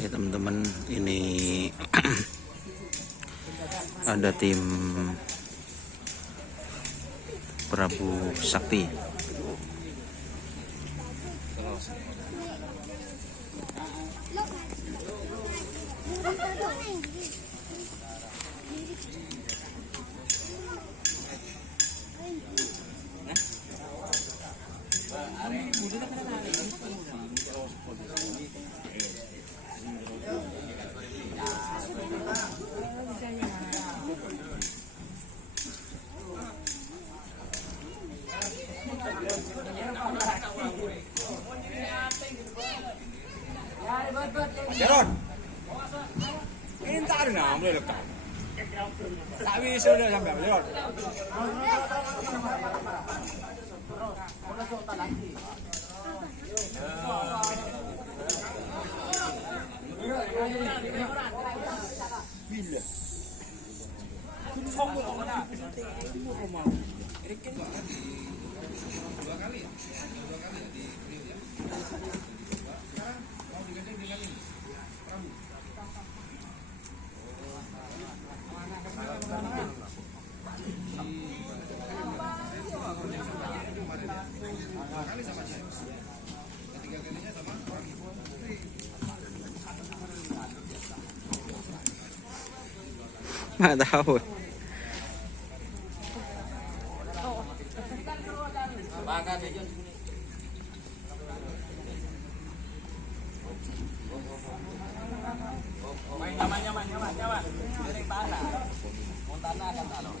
Oke teman-teman, ini ada tim Prabu Sakti. Jaron. Ini tak ada nama boleh lekat. Tak bisa dah sampai Jaron. Bila? Mana tahu. Nyaman. Dari tanah. Mau tanah kan tanah.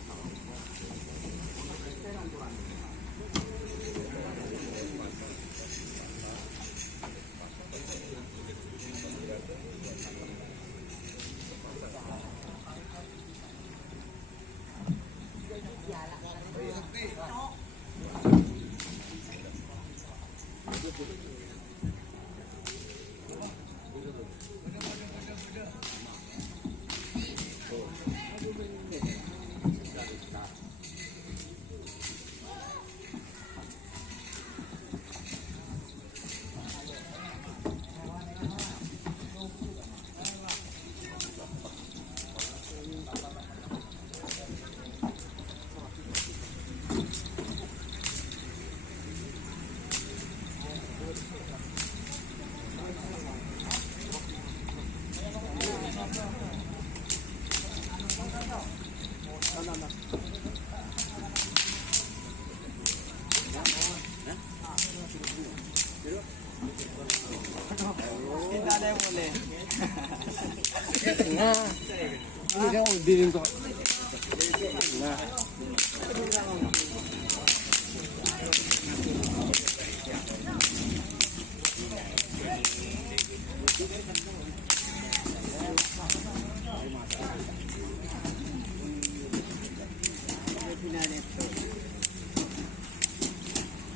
Kita ada boleh. Nah, ini kan udah kok. Nah.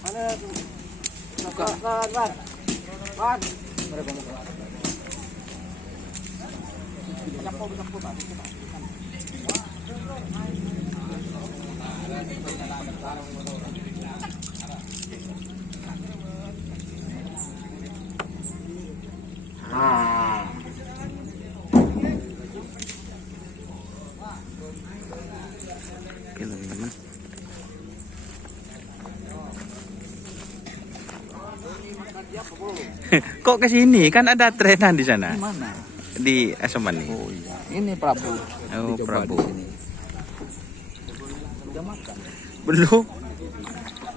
Mana tu? Kan. Oke teman-teman. Kok ke sini? Kan ada trenan di sana. Mana? Di Asoman nih. Oh iya. Ini Prabu. Oh, Dicoba Prabu. di sini. Udah makan. Belum.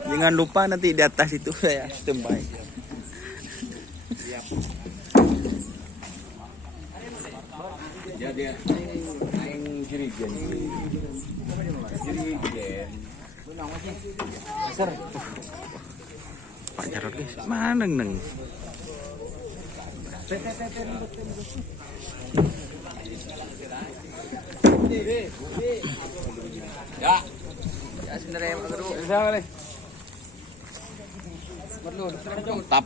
Jangan lupa nanti di atas itu saya standby. Ya dia yang jirigen. Jirigen. Besar. Pak Jarod guys, mana neng? Ya. Ya sebenarnya yang kedua. Bisa kali. Tap.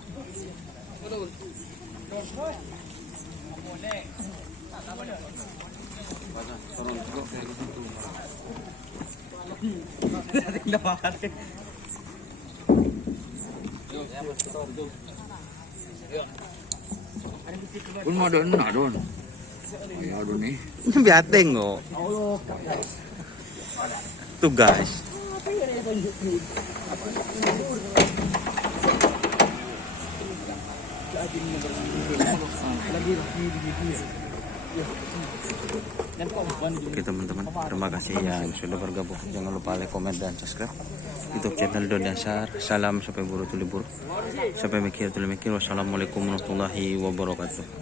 Pun mau doon na doon. Ayaw doon eh. Biateng oh. Tuh guys. Oke teman-teman, terima kasih yang sudah bergabung. Jangan lupa like, komen, dan subscribe YouTube channel Don Yasar. Salam sampai buru tulibur. Sampai mikir. Wassalamualaikum warahmatullahi wabarakatuh.